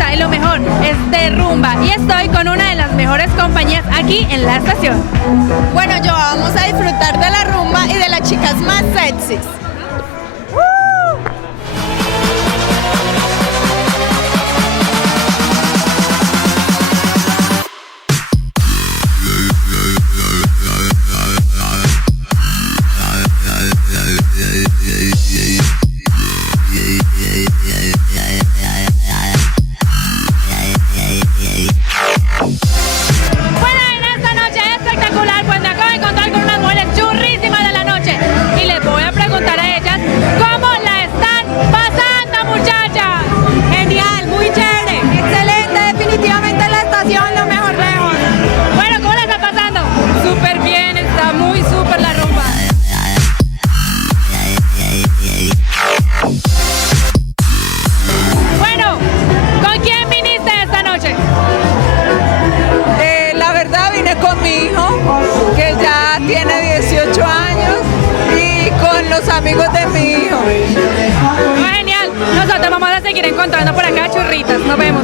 gusta y lo mejor es de rumba. Y estoy con una de las mejores compañías aquí en la estación. Bueno, yo vamos a disfrutar de la rumba y de las chicas más sexys. Amigos de mi hijo. Genial, nosotros vamos a seguir encontrando por acá churritas, nos vemos.